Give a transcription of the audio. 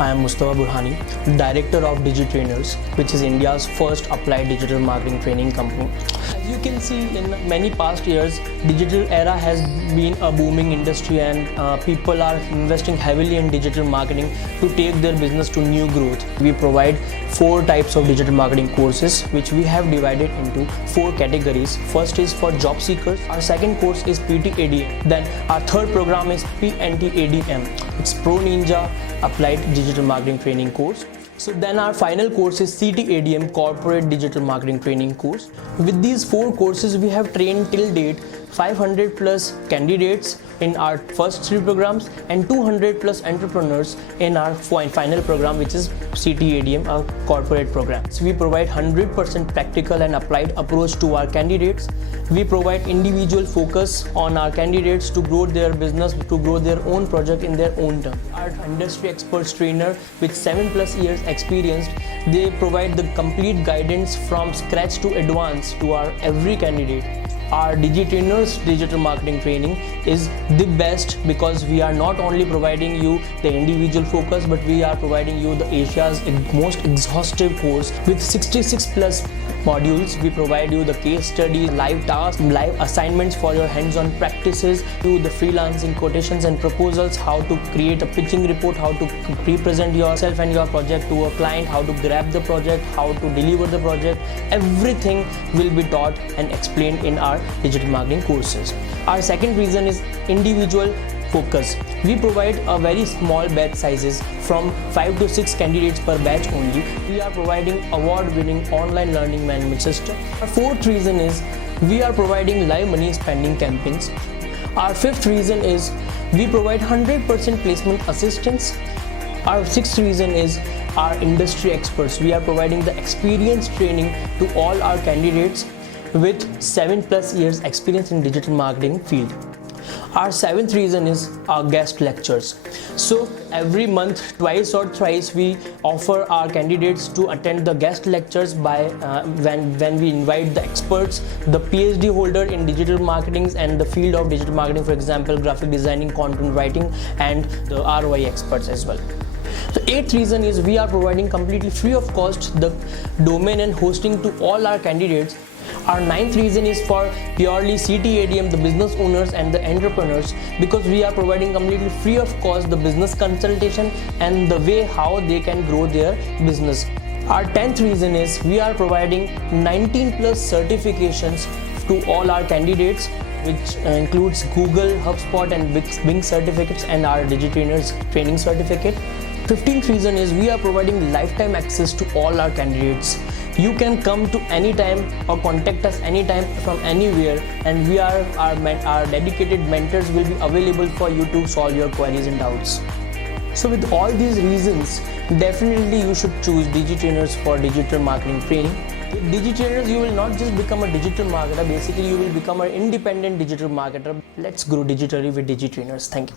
I am Mustafa Burhani, Director of Digi Trainers, which is India's first applied digital marketing training company. As you can see, in many past years, digital era has been a booming industry, and people are investing heavily in digital marketing to take their business to new growth. We provide 4 types of digital marketing courses, which we have divided into 4 categories. First is for job seekers. Our second course is PTADM. Then our third program is PNTADM. It's Pro Ninja Applied Digital Marketing Training course. So then our final course is CTADM, Corporate Digital Marketing Training course. With these 4 courses, we have trained till date 500 plus candidates in our first 3 programs and 200 plus entrepreneurs in our final program, which is CTADM, our corporate program. So we provide 100% practical and applied approach to our candidates. We provide individual focus on our candidates to grow their business, to grow their own project in their own terms. Our industry experts trainer with 7 plus years experience, they provide the complete guidance from scratch to advanced to our every candidate. Our Digi Trainers digital marketing training is the best because we are not only providing you the individual focus, but we are providing you the Asia's most exhaustive course with 66 plus modules. We provide you the case studies, live tasks, live assignments for your hands-on practices, to the freelancing quotations and proposals, how to create a pitching report, how to represent yourself and your project to a client, how to grab the project, how to deliver the project. Everything will be taught and explained in our digital marketing courses. Our second reason is individual focus. We provide a very small batch sizes from 5 to 6 candidates per batch only. We are providing award-winning online learning management system. Our fourth reason is we are providing live money spending campaigns. Our fifth reason is we provide 100% placement assistance. Our sixth reason is our industry experts. We are providing the experience training to all our candidates with 7 plus years experience in digital marketing field. Our seventh reason is our guest lectures. So every month, twice or thrice, we offer our candidates to attend the guest lectures by when we invite the experts, the PhD holder in digital marketing and the field of digital marketing, for example, graphic designing, content writing, and the ROI experts as well. The eighth reason is we are providing completely free of cost the domain and hosting to all our candidates. Our ninth reason is for purely CTADM, the business owners and the entrepreneurs, because we are providing completely free of cost the business consultation and the way how they can grow their business. Our 10th reason is we are providing 19 plus certifications to all our candidates, which includes Google, HubSpot and Bing certificates and our Digi Trainers training certificate. 15th reason is we are providing lifetime access to all our candidates. You can come to any time or contact us anytime from anywhere, and our dedicated mentors will be available for you to solve your queries and doubts. So with all these reasons, definitely you should choose Digi Trainers for digital marketing training. With Digi Trainers, you will not just become a digital marketer, basically you will become an independent digital marketer. Let's grow digitally with Digi Trainers. Thank you.